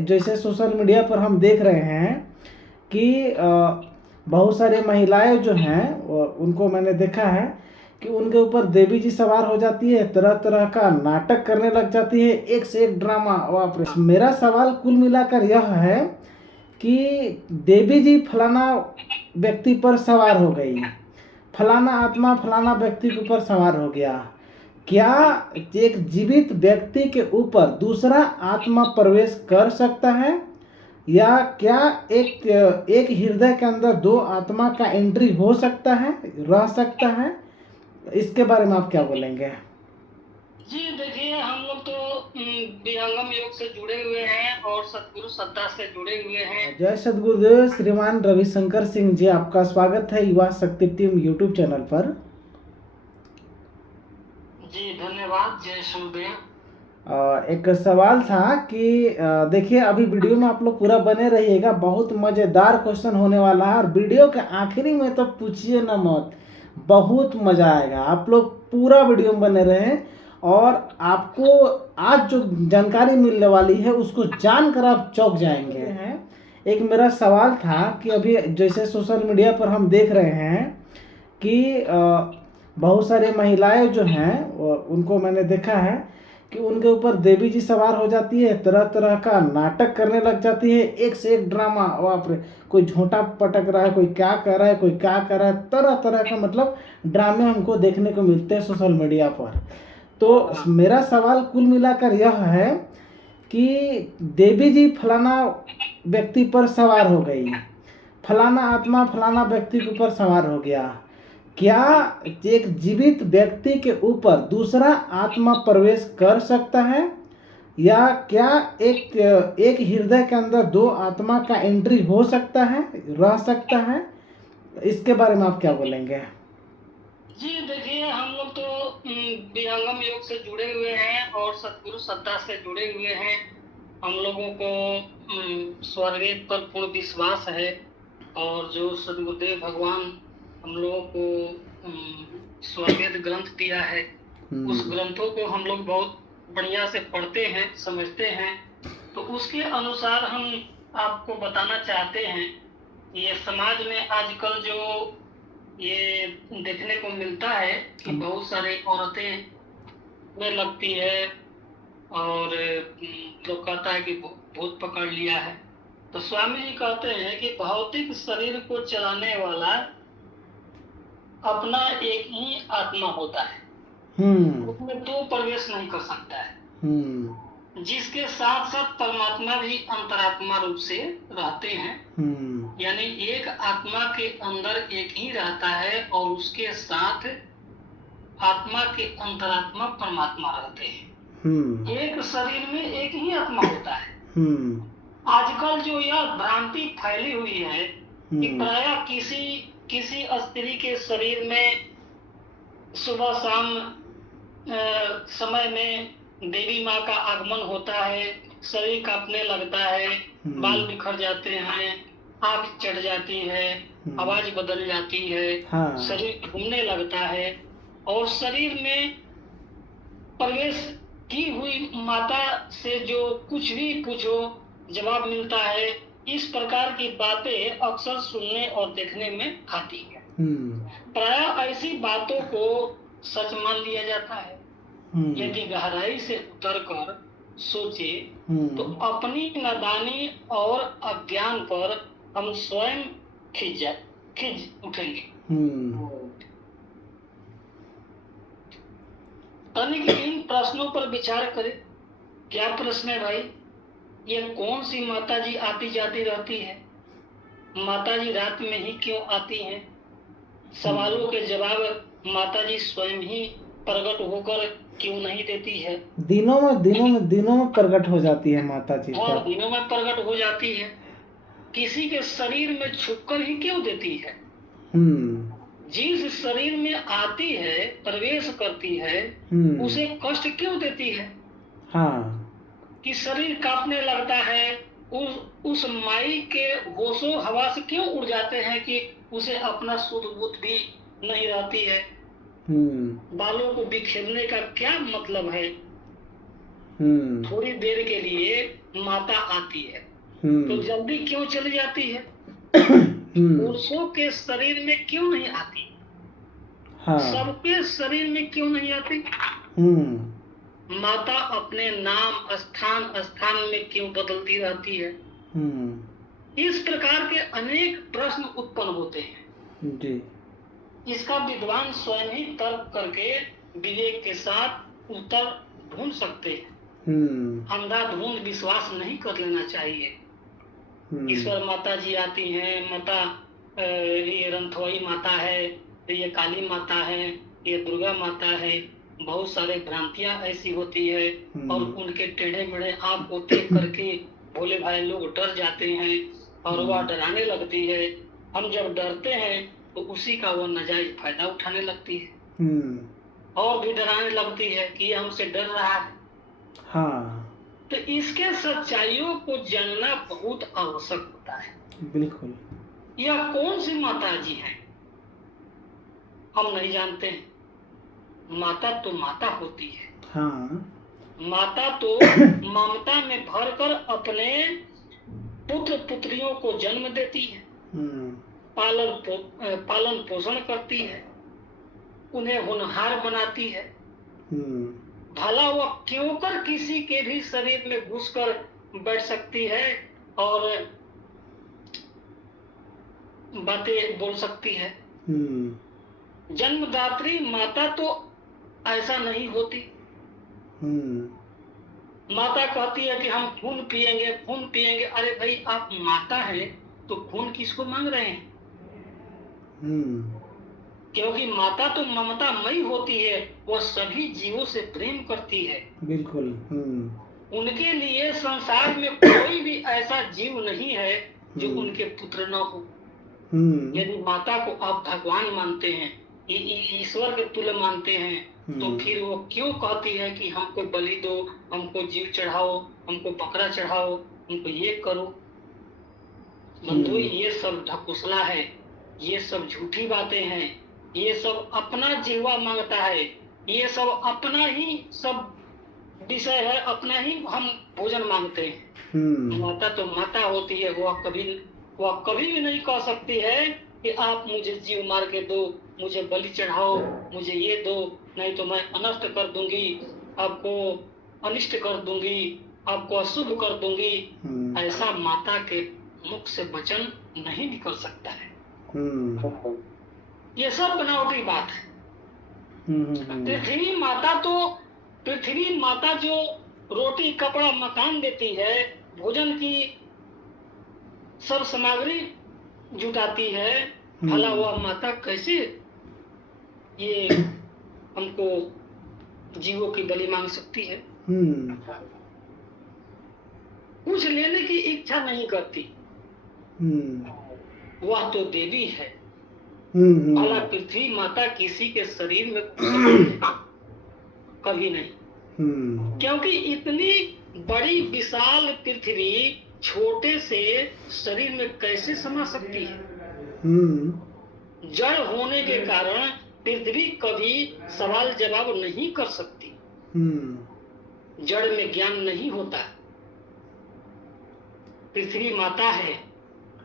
जैसे social media पर हम देख रहे हैं कि बहुत सारी महिलाएं जो हैं उनको मैंने देखा है कि उनके ऊपर देवी जी सवार हो जाती है, तरह तरह का नाटक करने लग जाती है, एक से एक ड्रामा। बाप रे। मेरा सवाल कुल मिलाकर यह है कि देवी जी फलाना व्यक्ति पर सवार हो गई, फलाना आत्मा फलाना व्यक्ति के ऊपर सवार हो गया, क्या एक जीवित व्यक्ति के ऊपर दूसरा आत्मा प्रवेश कर सकता है, या क्या एक हृदय के अंदर दो आत्मा का एंट्री हो सकता है, रह सकता है? इसके बारे में आप क्या बोलेंगे? जी देखिए, हम लोग तो विहंगम योग से जुड़े हुए हैं और सतगुरु सत्ता से जुड़े हुए हैं। जय सद्गुरुदेव श्रीमान रविशंकर सिंह जी, आपका स्वागत है युवा शक्ति टीम यूट्यूब चैनल पर। जी धन्यवाद, जय सूर्यदेव। एक सवाल था कि देखिए अभी वीडियो में आप लोग पूरा बने रहिएगा, बहुत मज़ेदार क्वेश्चन होने वाला है और वीडियो के आखिरी में तो पूछिए ना मत, बहुत मज़ा आएगा। आप लोग पूरा वीडियो में बने रहें और आपको आज जो जानकारी मिलने वाली है उसको जानकर आप चौंक जाएंगे। एक मेरा सवाल था कि अभी जैसे सोशल मीडिया पर हम देख रहे हैं कि बहुत सारी महिलाएं जो हैं उनको मैंने देखा है कि उनके ऊपर देवी जी सवार हो जाती है, तरह तरह का नाटक करने लग जाती है, एक से एक ड्रामा। बाप रे। कोई झोंटा पटक रहा है, कोई क्या कर रहा है, कोई क्या कर रहा है, तरह तरह का मतलब ड्रामे हमको देखने को मिलते हैं सोशल मीडिया पर। तो मेरा सवाल कुल मिलाकर यह है कि देवी जी फलाना व्यक्ति पर सवार हो गई, फलाना आत्मा फलाना व्यक्ति के ऊपर सवार हो गया, क्या एक जीवित व्यक्ति के ऊपर दूसरा आत्मा प्रवेश कर सकता है, या क्या एक हृदय के अंदर दो आत्मा का एंट्री हो सकता है, रह सकता है? इसके बारे में आप क्या बोलेंगे? जी देखिए, हम लोग तो विहंगम योग से जुड़े हुए हैं और सतगुरु सत्ता से जुड़े हुए हैं। हम लोगों को स्वर्गेद पर पूर्ण विश्वास है और जो सदगुरुदेव भगवान हम लोगों को स्वर्गेद ग्रंथ दिया है, उस ग्रंथों को हम लोग बहुत बढ़िया से पढ़ते हैं, समझते हैं। तो उसके अनुसार हम आपको बताना चाहते हैं, ये समाज में आजकल जो ये देखने को मिलता है कि बहुत सारी औरतें में लगती है और लोग कहता है कि भूत पकड़ लिया है। तो स्वामी जी कहते हैं कि भौतिक शरीर को चलाने वाला अपना एक ही आत्मा होता है, उसमें दो प्रवेश नहीं कर सकता है। जिसके साथ साथ परमात्मा भी अंतरात्मा रूप से रहते हैं, यानी एक आत्मा के अंदर एक ही रहता है और उसके साथ आत्मा के अंतरात्मा परमात्मा रहते हैं। एक शरीर में एक ही आत्मा होता है। आजकल जो यह भ्रांति फैली हुई है कि प्रायः किसी स्त्री के शरीर में सुबह शाम समय में देवी माँ का आगमन होता है, शरीर कांपने लगता है, बाल बिखर जाते हैं, आंख चढ़ जाती है, आवाज बदल जाती है, शरीर घूमने लगता है और शरीर में प्रवेश की हुई माता से जो कुछ भी पूछो जवाब मिलता है। इस प्रकार की बातें अक्सर सुनने और देखने में आती है। प्रायः ऐसी बातों को सच मान लिया जाता है। यदि गहराई से उतरकर सोचे तो अपनी नादानी और अज्ञान पर हम स्वयं खिज उठेंगे। तनिक इन प्रश्नों पर विचार करें। क्या प्रश्न है भाई? ये कौन सी माता जी आती जाती रहती है? माता जी रात में ही क्यों आती हैं? सवालों के जवाब माता जी स्वयं ही प्रकट होकर क्यों नहीं देती है? दिनों में प्रकट हो जाती है माता जी। हाँ, दिनों में प्रकट हो जाती है। किसी के शरीर में छुपकर ही क्यों देती है? जिस शरीर में आती है, प्रवेश करती है, उसे कष्ट क्यों देती है? हाँ। कि शरीर कांपने लगता है, उस माई के होशो हवास क्यों उड़ जाते हैं कि उसे अपना शुद्ध बुद्ध भी नहीं रहती है। बालों को बिखेरने का क्या मतलब है? थोड़ी देर के लिए माता आती है, तो जल्दी क्यों चली जाती है? पुरुषों के शरीर में क्यों नहीं आती? हाँ। सबके शरीर में क्यों नहीं आती? माता अपने नाम स्थान स्थान में क्यों बदलती रहती है? इस प्रकार के अनेक प्रश्न उत्पन्न होते हैं जी। इसका विद्वान स्वयं ही तर्क करके विवेक के साथ उत्तर ढूंढ सकते हैं। अंधाधुंध विश्वास नहीं कर लेना चाहिए। ईश्वर माता जी आती हैं, माता ये रंथोई माता है, ये काली माता है, ये दुर्गा माता है। बहुत सारे भ्रांतियां ऐसी होती है और उनके टेढ़े मेढ़े आंख को देख करके भोले भाई लोग डर जाते हैं और वह डराने लगती है। हम जब डरते हैं तो उसी का वो नाजायज फायदा उठाने लगती है और भी डराने लगती है कि ये हमसे डर रहा है। हाँ। तो इसके सच्चाइयों को जानना बहुत आवश्यक होता है। बिल्कुल। यह कौन सी माता जी है हम नहीं जानते हैं। माता तो माता होती है। हाँ। माता तो ममता में भरकर अपने पुत्र पुत्रियों को जन्म देती है, पालन पोषण करती है, उन्हें होनहार बनाती है। भला वह क्यों कर किसी के भी शरीर में घुसकर बैठ सकती है और बातें बोल सकती है। जन्मदात्री माता तो ऐसा नहीं होती। माता कहती है कि हम खून पिएंगे, खून पिएंगे। अरे भाई, आप माता हैं तो खून किसको मांग रहे हैं? क्योंकि माता तो ममतामयी होती है, वह सभी जीवों से प्रेम करती है। बिल्कुल। उनके लिए संसार में कोई भी ऐसा जीव नहीं है जो उनके पुत्र न हो। यदि माता को आप भगवान मानते हैं, ईश्वर के तुल्य मानते हैं, तो फिर वो क्यों कहती है कि हमको बलि दो, हमको जीव चढ़ाओ, हमको बकरा चढ़ाओ, हमको ये करो? बंधु, ये सब ढकोसला है, ये सब झूठी बातें हैं, ये सब अपना जीवा मांगता है, ये सब अपना ही सब विषय है, अपना ही हम भोजन मांगते हैं। माता तो माता होती है, वह कभी भी नहीं कह सकती है कि आप मुझे जीव मार के दो, मुझे बलि चढ़ाओ, मुझे ये दो, नहीं तो मैं अनष्ट कर दूंगी, आपको अनिष्ट कर दूंगी, आपको अशुभ कर दूंगी। ऐसा माता के मुख से वचन नहीं निकल सकता है। ये सब बनावटी बात है। पृथ्वी माता जो रोटी कपड़ा मकान देती है, भोजन की सब सामग्री जुटाती है, भला वह माता कैसे ये हमको जीवों की बलि मांग सकती है? कुछ लेने की इच्छा नहीं करती। वह तो देवी है। भला पृथ्वी माता किसी के शरीर में कभी नहीं। क्योंकि इतनी बड़ी विशाल पृथ्वी छोटे से शरीर में कैसे समा सकती है? जड़ होने के कारण पृथ्वी कभी सवाल जवाब नहीं कर सकती। जड़ में ज्ञान नहीं होता। पृथ्वी माता है,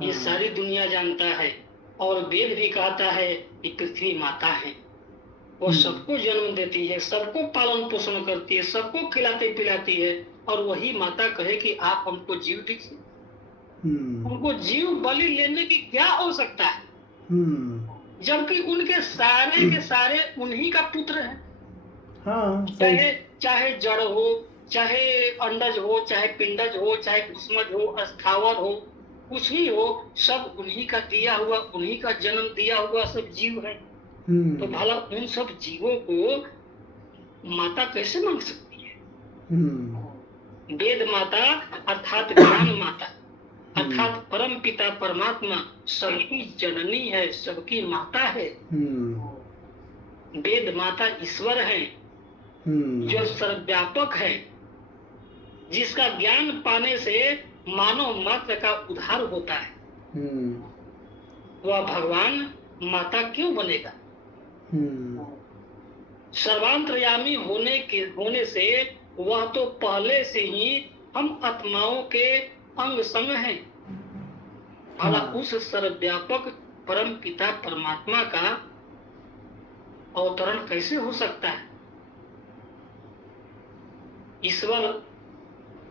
ये सारी दुनिया जानता है, और वेद भी कहता है कि पृथ्वी माता है। वो सबको जन्म देती है, सबको पालन पोषण करती है, सबको खिलाती पिलाती है, और वही माता कहे कि आप हमको जीव दीजिए। उनको जीव बलि लेने की क्या आवश्यकता है? जबकि उनके सारे के सारे उन्हीं का पुत्र है। हाँ, चाहे जड़ हो, चाहे अंडज हो, चाहे पिंडज हो, चाहे कुसमज हो, अस्थावर हो, कुछ ही हो, सब उन्हीं का दिया हुआ, उन्हीं का जन्म दिया हुआ सब जीव है। तो भला उन सब जीवों को माता कैसे मांग सकती है? वेद माता अर्थात ज्ञान माता, अर्थात परम पिता परमात्मा सबकी जननी है, सबकी माता है। वेद माता ईश्वर है जो सर्वव्यापक है, जिसका ज्ञान पाने से मानव मात्र का उद्धार होता है। वह भगवान माता क्यों बनेगा? सर्वांतर्यामी होने से वह तो पहले से ही हम आत्माओं के अंग संग हैं। भला उस सर्वव्यापक परम पिता परमात्मा का अवतरण कैसे हो सकता है? ईश्वर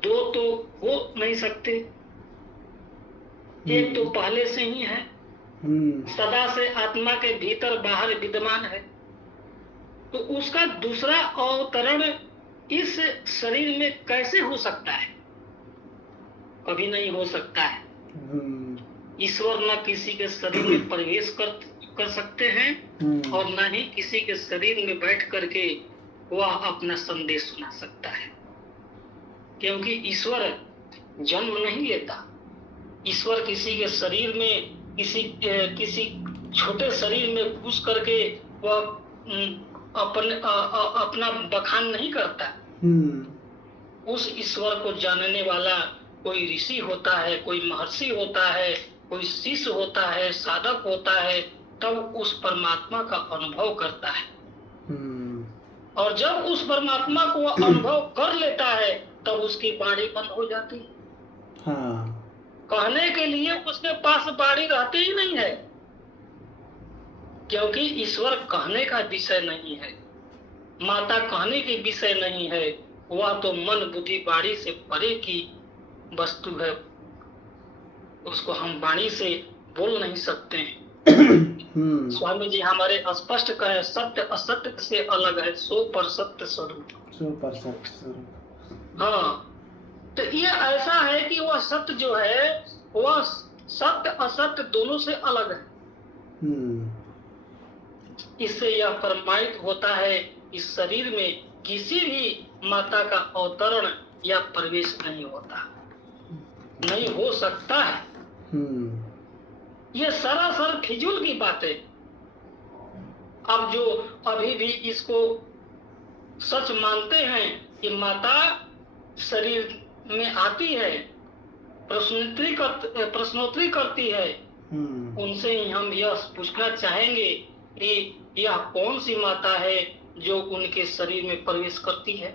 दो तो हो नहीं सकते, एक तो पहले से ही है, सदा से आत्मा के भीतर बाहर विद्यमान है, तो उसका दूसरा अवतरण इस शरीर में कैसे हो सकता है? कभी नहीं हो सकता है। ईश्वर न किसी के शरीर में प्रवेश कर सकते हैं और न ही किसी के शरीर में बैठ करके वह अपना संदेश सुना सकता है, क्योंकि ईश्वर जन्म नहीं लेता। ईश्वर किसी के शरीर में किसी छोटे शरीर में घुस करके वह अपना बखान नहीं करता। उस ईश्वर को जानने वाला कोई ऋषि होता है, कोई महर्षि होता है, कोई शिष्य होता है, साधक होता है, तब उस परमात्मा का अनुभव करता है। और जब उस परमात्मा को वह अनुभव कर लेता है तब उसकी वाणी बंद हो जाती है। कहने के लिए उसके पास वाणी रहती ही नहीं है, क्योंकि ईश्वर कहने का विषय नहीं है, माता कहने के विषय नहीं है। वह तो मन बुद्धि वाणी से परे की वस्तु है, उसको हम वाणी से बोल नहीं सकते हैं। स्वामी जी हमारे स्पष्ट कहे, सत्य असत्य से अलग है, 100% स्वरूप। 100% स्वरूप। हाँ, तो ये ऐसा है कि वह सत्य जो है वह सत्य असत्य दोनों से अलग है। इससे यह प्रमाणित होता है इस शरीर में किसी भी माता का अवतरण या प्रवेश नहीं होता, नहीं हो सकता है। ये सरासर फिजूल की बातें। अब जो अभी भी इसको सच मानते हैं कि माता शरीर में आती है, प्रश्नोत्तरी करती है, उनसे ही हम यह पूछना चाहेंगे कि यह कौन सी माता है जो उनके शरीर में प्रवेश करती है।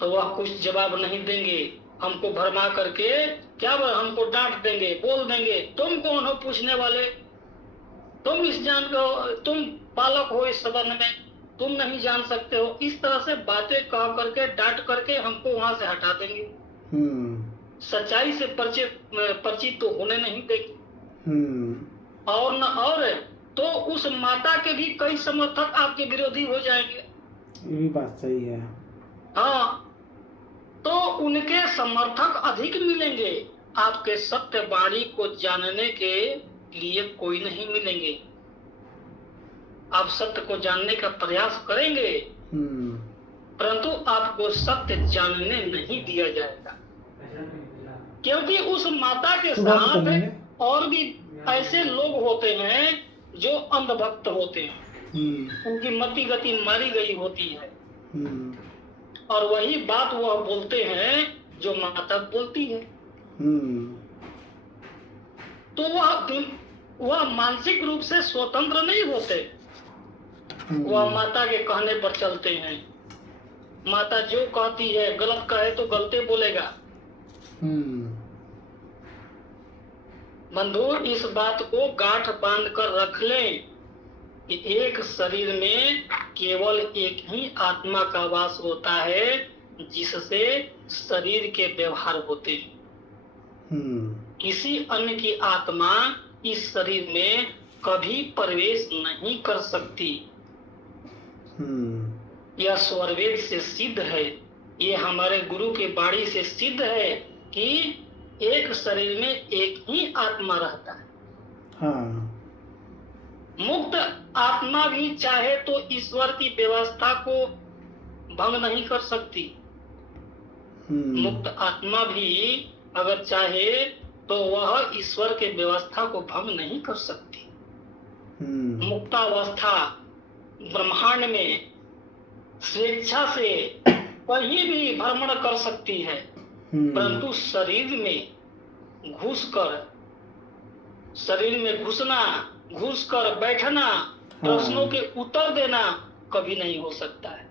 तो वह कुछ जवाब नहीं देंगे, हमको भरमा करके क्या हमको डांट देंगे, बोल देंगे, तुम कौन हो पूछने वाले, तुम इस जान को, तुम बालक हो इस सदन में, तुम नहीं जान सकते हो। इस तरह से बातें कह करके डांट करके हमको वहां से हटा देंगे। सच्चाई से परिचित तो होने नहीं देगी। और न और तो उस माता के भी कई समर्थक आपके विरोधी हो जाएंगे। ये भी बात सही है। हाँ, तो उनके समर्थक अधिक मिलेंगे, आपके सत्य वाणी को जानने के लिए कोई नहीं मिलेंगे। आप सत्य को जानने का प्रयास करेंगे, परंतु आपको सत्य जानने नहीं दिया जाएगा, क्योंकि उस माता के साथ और भी ऐसे लोग होते हैं जो अंधभक्त होते हैं, उनकी मति गति मारी गई होती है, और वही बात वह बोलते हैं जो माता बोलती है। तो वह मानसिक रूप से स्वतंत्र नहीं होते, वह माता के कहने पर चलते हैं। माता जो कहती है, गलत कहे तो गलते बोलेगा। बंधु, इस बात को गांठ बांध कर रख लें कि एक शरीर में केवल एक ही आत्मा का वास होता है, जिससे शरीर के व्यवहार होते हैं। किसी अन्य की आत्मा इस शरीर में कभी प्रवेश नहीं कर सकती। यह स्वरवेद से सिद्ध है, ये हमारे गुरु के वाणी से सिद्ध है कि एक शरीर में एक ही आत्मा रहता है। मुक्त आत्मा भी चाहे तो ईश्वर की व्यवस्था को भंग नहीं कर सकती। मुक्त आत्मा भी अगर चाहे तो वह ईश्वर के व्यवस्था को भंग नहीं कर सकती। मुक्तावस्था ब्रह्मांड में स्वेच्छा से कहीं भी भ्रमण कर सकती है, परंतु शरीर में घुसकर, शरीर में घुसकर बैठना, प्रश्नों के उत्तर देना कभी नहीं हो सकता है।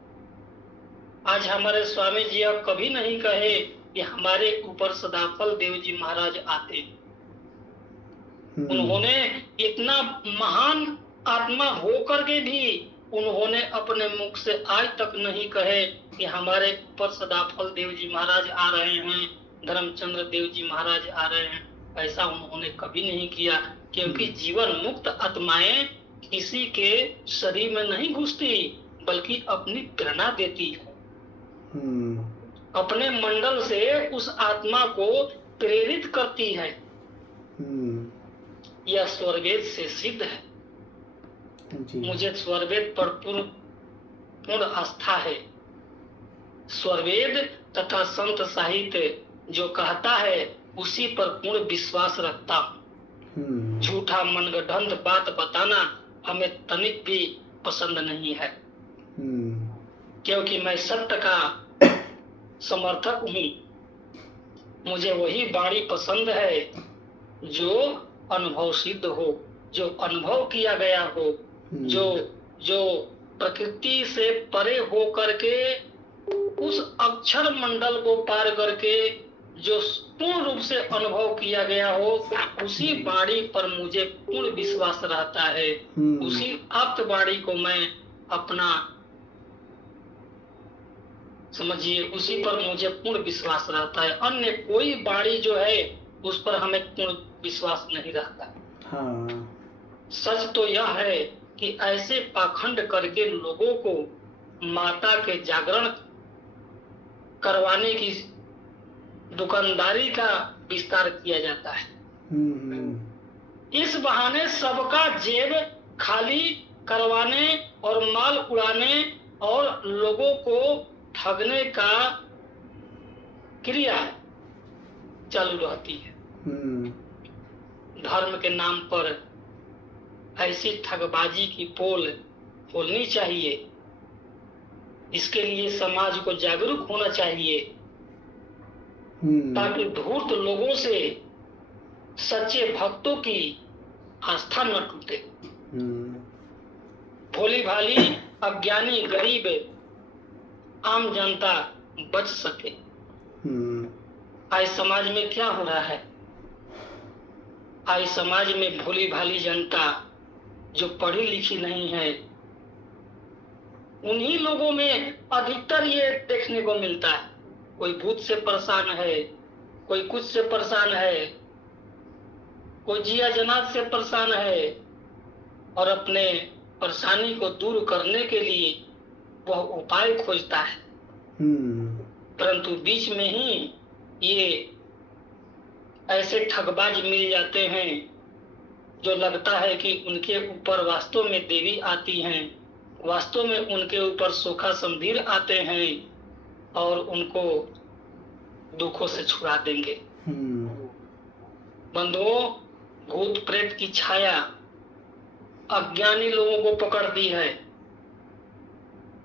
आज हमारे स्वामी जी अब कभी नहीं कहे कि हमारे ऊपर सदाफल देव जी महाराज आते। उन्होंने इतना महान आत्मा होकर के भी उन्होंने अपने मुख से आज तक नहीं कहे कि हमारे ऊपर सदाफल देव जी महाराज आ रहे हैं, धर्मचंद्र देव जी महाराज आ रहे हैं। ऐसा उन्होंने कभी नहीं किया, क्योंकि जीवन मुक्त आत्माएं किसी के शरीर में नहीं घुसती, बल्कि अपनी प्रेरणा देती है। अपने मंडल से उस आत्मा को प्रेरित करती है। यह स्वरवेद से सिद्ध है। मुझे स्वरवेद पर पूर्ण आस्था है। स्वरवेद तथा संत साहित्य जो कहता है उसी पर पूर्ण विश्वास रखता हूँ। झूठा मनगढ़ंत बात बताना हमें तनिक भी पसंद नहीं है, क्योंकि मैं सत्य का समर्थक हूँ। मुझे वही वाणी पसंद है जो अनुभव सिद्ध हो, जो अनुभव किया गया हो, जो प्रकृति से परे हो करके उस अक्षर मंडल को पार करके जो पूर्ण रूप से अनुभव किया गया हो, उसी वाणी पर मुझे पूर्ण विश्वास रहता है। उसी आप्त वाणी को मैं अपना समझिए, उसी पर मुझे पूर्ण विश्वास रहता है। अन्य कोई वाणी जो है उस पर हमें पूर्ण विश्वास नहीं रहता। सच तो यह है कि ऐसे पाखंड करके लोगों को माता के जागरण करवाने की दुकानदारी का विस्तार किया जाता है। इस बहाने सबका जेब खाली करवाने और माल उड़ाने और लोगों को ठगने का क्रिया चालू रहती है। धर्म के नाम पर ऐसी ठगबाजी की पोल खोलनी चाहिए। इसके लिए समाज को जागरूक होना चाहिए, ताकि धूर्त लोगों से सच्चे भक्तों की आस्था न टूटे। भोली भाली अज्ञानी गरीब आम जनता बच सके। आज समाज में क्या हो रहा है? आज समाज में भोली भाली जनता जो पढ़ी लिखी नहीं है, उन्हीं लोगों में अधिकतर ये देखने को मिलता है। कोई भूत से परेशान है, कोई कुछ से परेशान है, कोई जिया जनात से परेशान है, और अपने परेशानी को दूर करने के लिए वह उपाय खोजता है। परंतु बीच में ही ये ऐसे ठगबाज मिल जाते हैं जो लगता है कि उनके ऊपर वास्तव में देवी आती हैं, वास्तव में उनके ऊपर सोखा समधीर आते हैं और उनको दुखों से छुड़ा देंगे। बंधुओं, भूत प्रेत की छाया अज्ञानी लोगों को पकड़ती है,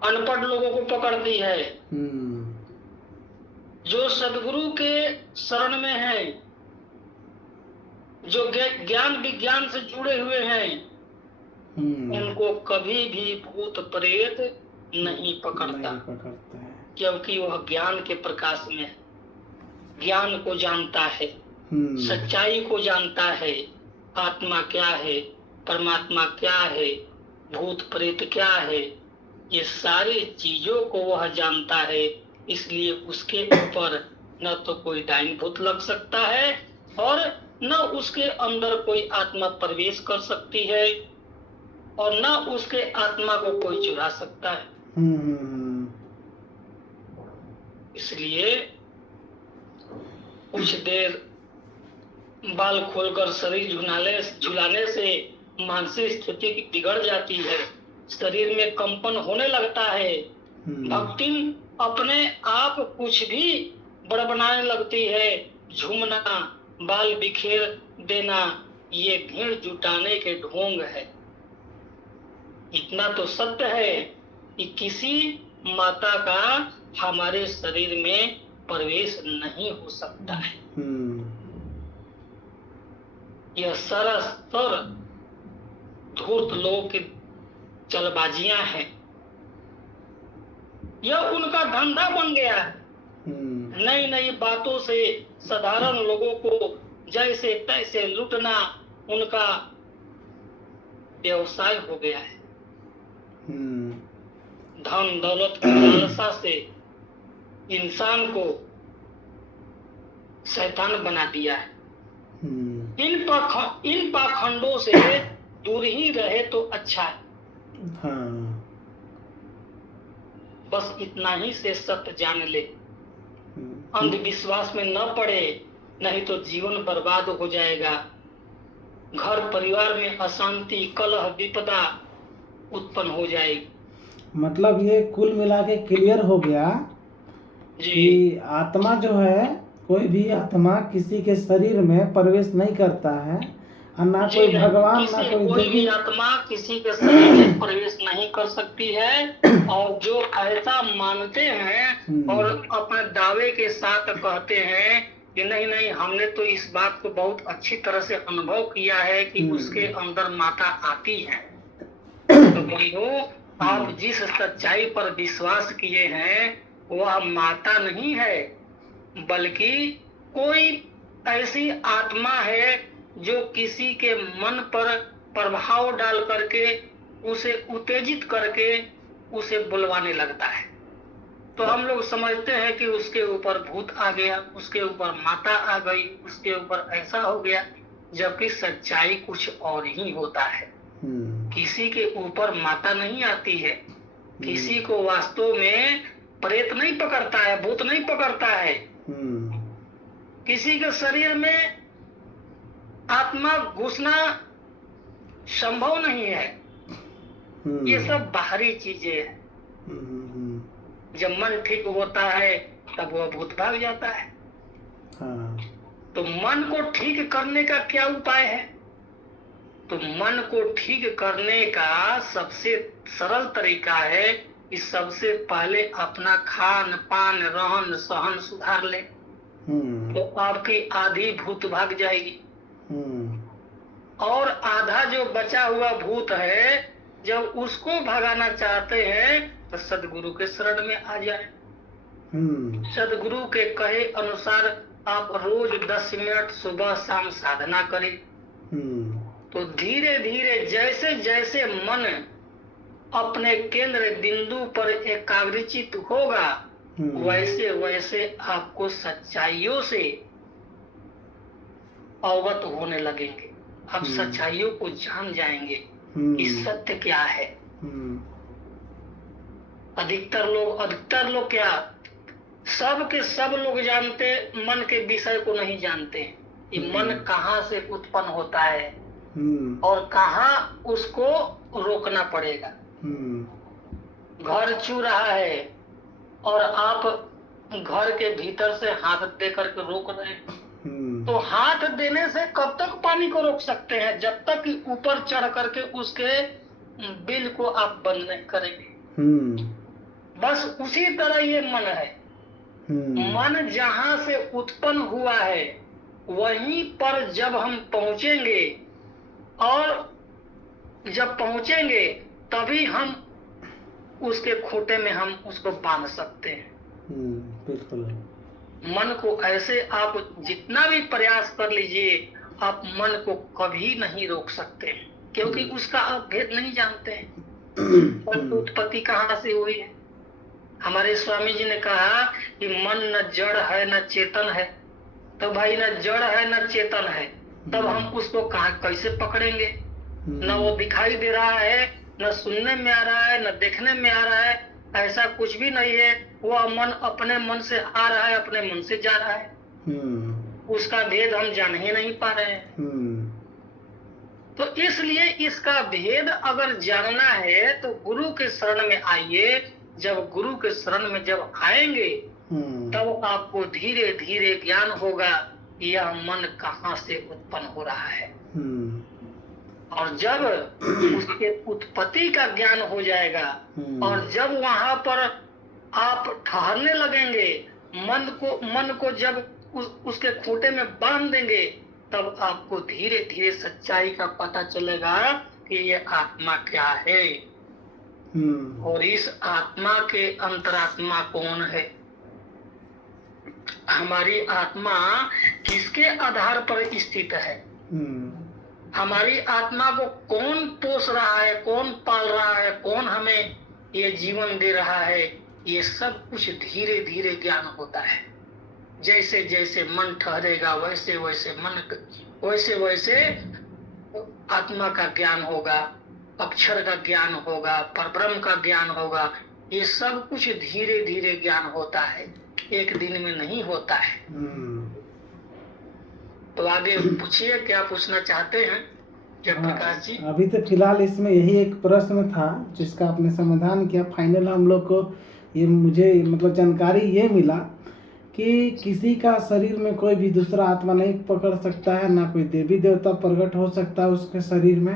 अनपढ़ लोगों को पकड़ती है। जो सदगुरु के शरण में हैं, जो ज्ञान विज्ञान से जुड़े हुए हैं, उनको कभी भी भूत प्रेत नहीं पकड़ता, क्योंकि वह ज्ञान के प्रकाश में है, ज्ञान को जानता है, सच्चाई को जानता है, आत्मा क्या है, परमात्मा क्या है, भूत प्रेत क्या है, ये सारी चीजों को वह जानता है। इसलिए उसके ऊपर न तो कोई डाइन भूत लग सकता है और न उसके अंदर कोई आत्मा प्रवेश कर सकती है और न उसके आत्मा को कोई चुरा सकता है। इसलिए कुछ देर बाल खोलकर शरीर झुलाने से मानसिक स्थिति बिगड़ जाती है, शरीर में कंपन होने लगता है, भक्ति अपने आप कुछ भी बड़बड़ाने लगती है, झूमना, बाल बिखेर देना, ये भीड़ जुटाने के ढोंग है। इतना तो सत्य है कि किसी माता का हमारे शरीर में प्रवेश नहीं हो सकता है। यह सरासर धूर्त लोगों की चलबाजियां हैं। यह उनका धंधा बन गया है। नई नई बातों से साधारण लोगों को जैसे तैसे लूटना उनका व्यवसाय हो गया है। धन दौलत की लालसा से इंसान को शैतान बना दिया है। इन पाखंडों से दूर ही रहे तो अच्छा है। बस इतना ही से सत्य जान ले, अंधविश्वास में न पड़े, नहीं तो जीवन बर्बाद हो जाएगा। घर परिवार में अशांति, कलह, विपदा उत्पन्न हो जाएगी। मतलब ये कुल मिला के क्लियर हो गया कि आत्मा जो है, कोई भी आत्मा किसी के शरीर में प्रवेश नहीं करता है, और ना कोई भगवान ना कोई भी आत्मा किसी के शरीर में प्रवेश नहीं कर सकती है। और जो ऐसा मानते हैं और अपने दावे के साथ कहते हैं कि नहीं नहीं, हमने तो इस बात को बहुत अच्छी तरह से अनुभव किया है कि उसके अंदर माता आती है, तो भाइयों, आप जिस सच्चाई पर विश्वास किए हैं वह माता नहीं है, बल्कि कोई ऐसी आत्मा है जो किसी के मन पर प्रभाव डाल करके, उसे उत्तेजित करके उसे बुलवाने लगता है। तो हम लोग समझते हैं कि उसके ऊपर भूत आ गया, उसके ऊपर माता आ गई, उसके ऊपर ऐसा हो गया, जबकि सच्चाई कुछ और ही होता है। किसी के ऊपर माता नहीं आती है, किसी को वास्तव में प्रेत नहीं पकड़ता है, भूत नहीं पकड़ता है, किसी के शरीर में आत्मा घुसना संभव नहीं है। ये सब बाहरी चीजें हैं। जब मन ठीक होता है तब वह भूत भाग जाता है। तो मन को ठीक करने का क्या उपाय है? तो मन को ठीक करने का सबसे सरल तरीका है कि सबसे पहले अपना खान पान रहन सहन सुधार ले, तो आपकी आधी भूत भाग जाएगी। और आधा जो बचा हुआ भूत है, जब उसको भगाना चाहते हैं तो सदगुरु के शरण में आ जाए। सदगुरु के कहे अनुसार आप रोज 10 मिनट सुबह शाम साधना करें, तो धीरे धीरे जैसे जैसे मन अपने केंद्र बिंदु पर एकाग्रचित होगा, वैसे वैसे आपको सच्चाइयों से अवगत होने लगेंगे। आप सच्चाइयों को जान जाएंगे कि सत्य क्या है। अधिकतर लोग क्या, सब के सब लोग जानते, मन के विषय को नहीं जानते कि मन कहाँ से उत्पन्न होता है और कहाँ उसको रोकना पड़ेगा। घर छू रहा है और आप घर के भीतर से हाथ दे करके रोक रहे हैं, तो हाथ देने से कब तक पानी को रोक सकते हैं? जब तक कि ऊपर चढ़ करके उसके बिल को आप बंद नहीं करेंगे। बस उसी तरह ये मन है। मन जहां से उत्पन्न हुआ है वहीं पर जब हम पहुंचेंगे, और जब पहुंचेंगे तभी हम उसके खोटे में हम उसको बांध सकते हैं। बिल्कुल। मन को ऐसे आप जितना भी प्रयास कर लीजिए, आप मन को कभी नहीं रोक सकते, क्योंकि उसका आप भेद नहीं जानते हैं। उत्पत्ति कहाँ से हुई है? हमारे स्वामी जी ने कहा कि मन न जड़ है न चेतन है। तो भाई न जड़ है न चेतन है, तब हम उसको कहाँ कैसे पकड़ेंगे? न वो दिखाई दे रहा है, न सुनने में आ रहा है, न देखने में आ रहा है, ऐसा कुछ भी नहीं है। वह मन अपने मन से आ रहा है, अपने मन से जा रहा है। उसका भेद हम जान ही नहीं पा रहे हैं। तो इसलिए इसका भेद अगर जानना है तो गुरु के शरण में आइए। जब गुरु के शरण में जब आएंगे तब आपको धीरे धीरे ज्ञान होगा कि यह मन कहाँ से उत्पन्न हो रहा है। और जब उसके उत्पत्ति का ज्ञान हो जाएगा और जब वहां पर आप ठहरने लगेंगे, मन को जब उसके खूंटे में बांध देंगे, तब आपको धीरे धीरे सच्चाई का पता चलेगा कि ये आत्मा क्या है। और इस आत्मा के अंतरात्मा कौन है? हमारी आत्मा किसके आधार पर स्थित है? हमारी आत्मा को कौन पोष रहा है, कौन पाल रहा है, कौन हमें ये जीवन दे रहा है? ये सब कुछ धीरे धीरे ज्ञान होता है। जैसे जैसे मन ठहरेगा वैसे वैसे आत्मा का ज्ञान होगा, अक्षर का ज्ञान होगा, परब्रह्म का ज्ञान होगा। ये सब कुछ धीरे धीरे ज्ञान होता है, एक दिन में नहीं होता है। तो आगे पूछिए, क्या पूछना चाहते हैं जयप्रकाश जी? अभी तो फिलहाल इसमें यही एक प्रश्न था जिसका आपने समाधान किया। फाइनल हम लोग को ये मुझे मतलब जानकारी ये मिला कि किसी का शरीर में कोई भी दूसरा आत्मा नहीं पकड़ सकता है, ना कोई देवी देवता प्रकट हो सकता है उसके शरीर में।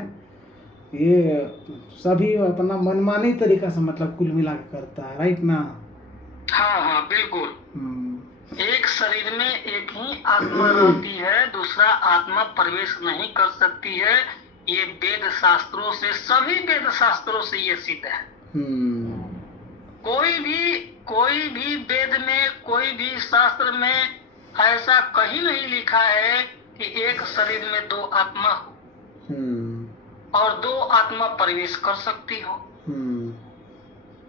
ये सभी अपना मनमानी तरीका से मतलब कुल मिला के करता है, राइट ना? हाँ हाँ बिल्कुल। एक शरीर में एक ही आत्मा रहती है, दूसरा आत्मा प्रवेश नहीं कर सकती है। ये वेद शास्त्रों से, सभी वेद शास्त्रों से ये सिद्ध है। कोई भी वेद में, कोई भी शास्त्र में ऐसा कहीं नहीं लिखा है कि एक शरीर में दो आत्मा हो और दो आत्मा प्रवेश कर सकती हो।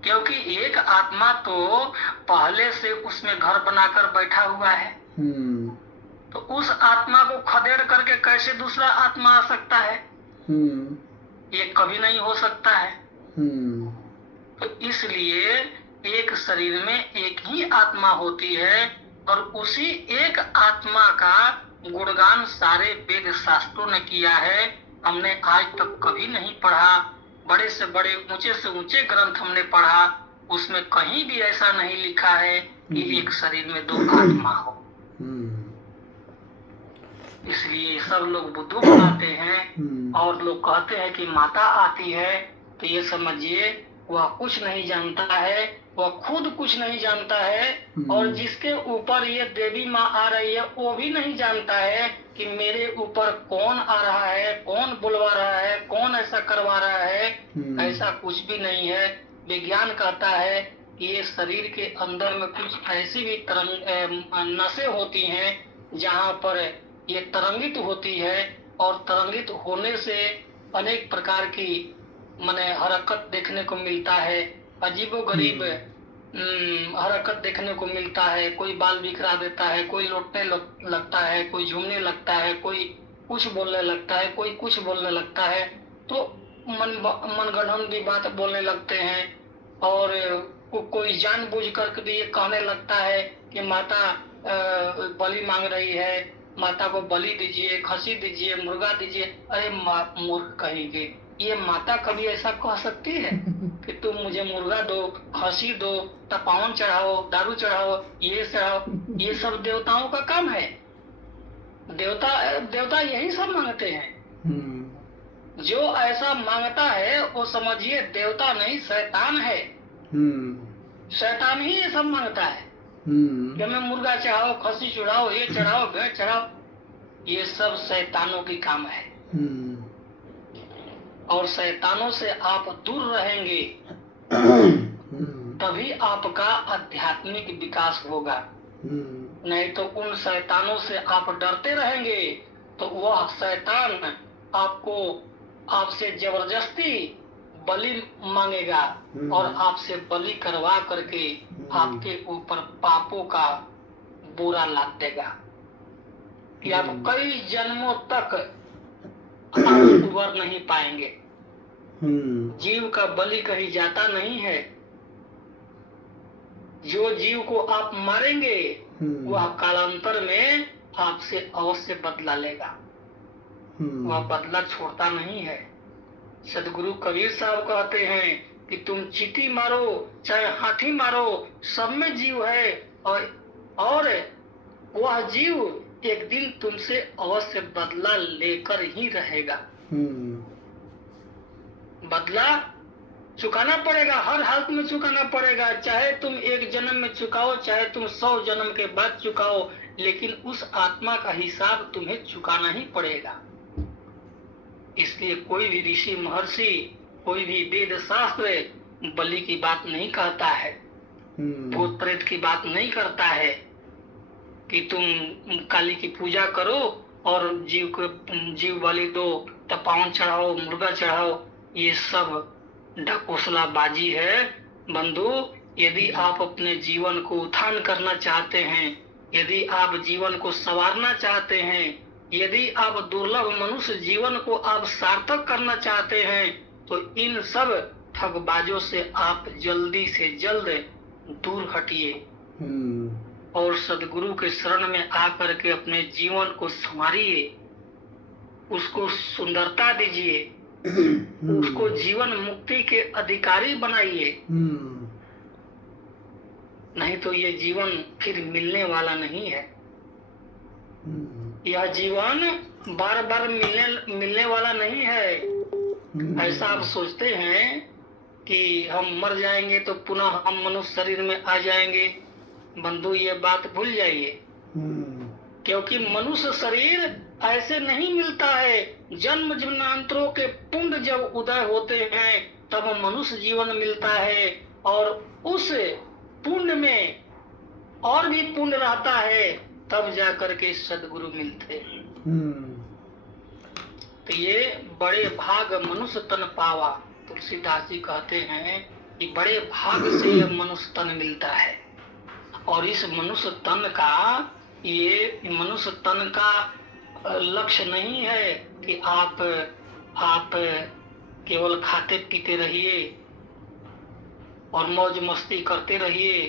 क्योंकि एक आत्मा तो पहले से उसमें घर बनाकर बैठा हुआ है, तो उस आत्मा को खदेड़ करके कैसे दूसरा आत्मा आ सकता है? ये कभी नहीं हो सकता है। तो इसलिए एक शरीर में एक ही आत्मा होती है और उसी एक आत्मा का गुणगान सारे वेद शास्त्रों ने किया है। हमने आज तक कभी नहीं पढ़ा, बड़े से बड़े ऊंचे से ऊंचे ग्रंथ हमने पढ़ा, उसमें कहीं भी ऐसा नहीं लिखा है कि एक शरीर में दो आत्मा हो। इसलिए सब लोग बुद्धू बनाते हैं और लोग कहते हैं कि माता आती है, तो ये समझिए वह कुछ नहीं जानता है, वह खुद कुछ नहीं जानता है। और जिसके ऊपर ये देवी माँ आ रही है वो भी नहीं जानता है कि मेरे ऊपर कौन आ रहा है, कौन बुलवा रहा है, कौन ऐसा करवा रहा है। ऐसा कुछ भी नहीं है। विज्ञान कहता है कि ये शरीर के अंदर में कुछ ऐसी भी नसें होती हैं जहाँ पर ये तरंगित होती है और तरंगित होने से अनेक प्रकार की माने हरकत देखने को मिलता है, अजीबोगरीब हरकत देखने को मिलता है। कोई बाल बिखरा देता है, कोई लौटने लगता है, कोई झूमने लगता है, कोई कुछ बोलने लगता है, कोई कुछ बोलने लगता है। तो मनगढ़ंत भी बात बोलने लगते हैं और कोई जानबूझ कर भी ये कहने लगता है कि माता बलि मांग रही है, माता को बलि दीजिए, खसी दीजिए, मुर्गा दीजिए। अरे मूर्ख कहेंगे, ये माता कभी ऐसा कह सकती है कि तुम मुझे मुर्गा दो, खसी दो, तपावन चढ़ाओ, दारू चढ़ाओ, ये चढ़ाओ? ये सब देवताओं का काम है। देवता यही सब मांगते हैं। जो ऐसा मांगता है वो समझिए देवता नहीं, शैतान है। शैतान ही ये सब मांगता है कि हमें मुर्गा चढ़ाओ, खसी चढ़ाओ, ये चढ़ाओ, भेड़ चढ़ाओ। ये सब शैतानों की काम है और शैतानों से आप दूर रहेंगे तभी आपका आध्यात्मिक विकास होगा। नहीं तो उन शैतानों से आप डरते रहेंगे तो वह शैतान आपसे जबरदस्ती बलि मांगेगा और आपसे बलि करवा करके आपके ऊपर पापों का बोरा लाद देगा कि आप कई जन्मों तक आप उबर नहीं पाएंगे। जीव का बलि कहीं जाता नहीं है। जो जीव को आप मारेंगे वह कालांतर में आपसे अवश्य बदला लेगा। वह बदला छोड़ता नहीं है। सदगुरु कबीर साहब कहते हैं कि तुम चींटी मारो चाहे हाथी मारो, सब में जीव है और वह जीव एक दिन तुमसे अवश्य बदला लेकर ही रहेगा। बदला चुकाना पड़ेगा, हर हालत में चुकाना पड़ेगा। चाहे तुम एक जन्म में चुकाओ, चाहे तुम 100 जन्म के बाद चुकाओ, लेकिन उस आत्मा का हिसाब तुम्हें चुकाना ही पड़ेगा। इसलिए कोई भी ऋषि महर्षि, कोई भी वेद शास्त्र बलि की बात नहीं कहता है, भूत प्रेत की बात नहीं करता है कि तुम काली की पूजा करो और जीव बलि दो, तपावन चढ़ाओ, मुर्गा चढ़ाओ। ये सब ढकोसलाबाजी है बंधु। यदि आप अपने जीवन को उत्थान करना चाहते हैं, यदि आप जीवन को संवारना चाहते हैं, यदि आप दुर्लभ मनुष्य जीवन को आप सार्थक करना चाहते हैं, तो इन सब ठगबाजों से आप जल्दी से जल्द दूर हटिए और सदगुरु के शरण में आकर के अपने जीवन को संवारिए, उसको सुंदरता दीजिए, उसको जीवन मुक्ति के अधिकारी बनाइए। नहीं तो ये जीवन फिर मिलने वाला नहीं है। यह जीवन बार बार मिलने वाला नहीं है। ऐसा आप सोचते हैं कि हम मर जाएंगे तो पुनः हम मनुष्य शरीर में आ जाएंगे। बंधु, ये बात भूल जाइए, क्योंकि मनुष्य शरीर ऐसे नहीं मिलता है। जन्म जन्मांतरों के पुण्य जब उदय होते हैं तब मनुष्य जीवन मिलता है, और उस पुण्य में और भी पुण्य रहता है, तब जाकर के सदगुरु मिलते हैं। तो ये बड़े भाग मनुष्य तन पावा, तुलसीदास जी कहते हैं कि बड़े भाग से ये मनुष्य तन मिलता है। और इस मनुष्य तन का, ये मनुष्य तन का लक्ष्य नहीं है कि आप केवल खाते पीते रहिए और मौज मस्ती करते रहिए,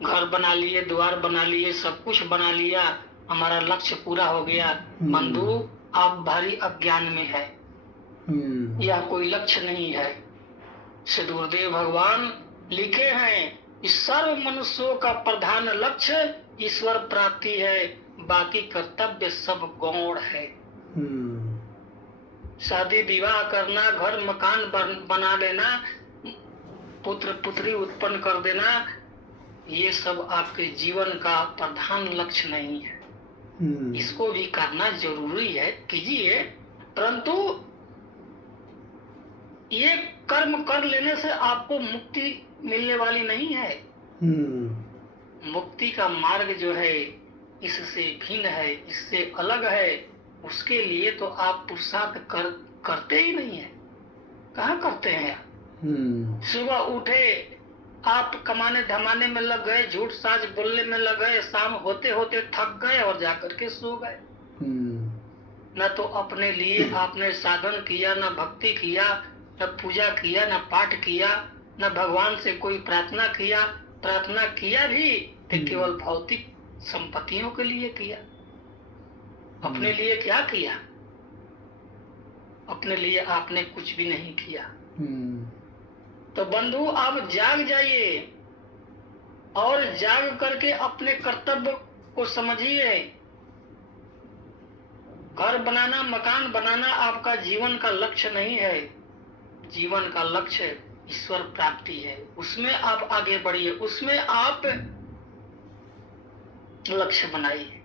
घर बना लिए, द्वार बना लिए, सब कुछ बना लिया, हमारा लक्ष्य पूरा हो गया। बंधु, आप भारी अज्ञान में है। यह कोई लक्ष्य नहीं है। श्री गुरुदेव भगवान लिखे हैं, इस सर्व मनुष्यों का प्रधान लक्ष्य ईश्वर प्राप्ति है, बाकी कर्तव्य सब गौण है। शादी विवाह करना, घर मकान बना लेना, पुत्र पुत्री उत्पन्न कर देना, ये सब आपके जीवन का प्रधान लक्ष्य नहीं है। इसको भी करना जरूरी है, कीजिए, परंतु ये कर्म कर लेने से आपको मुक्ति मिलने वाली नहीं है। मुक्ति का मार्ग जो है इससे भिन्न है, इससे अलग है। उसके लिए तो आप पुरुषार्थ करते ही नहीं है। कहाँ करते हैं? सुबह उठे, आप कमाने धमाने में लग गए, झूठ साज बोलने में लग गए, शाम होते होते थक गए और जाकर के सो गए। न तो अपने लिए आपने साधन किया, न भक्ति किया, न पूजा किया, न पाठ किया, न भगवान से कोई प्रार्थना किया। प्रार्थना किया भी तो केवल भौतिक संपत्तियों के लिए किया। अपने लिए क्या किया? अपने लिए आपने कुछ भी नहीं किया। तो बंधु, आप जाग जाइए और जाग करके अपने कर्तव्य को समझिए। घर बनाना, मकान बनाना आपका जीवन का लक्ष्य नहीं है। जीवन का लक्ष्य ईश्वर प्राप्ति है। उसमें आप आगे बढ़िए, उसमें आप लक्ष्य बनाइए।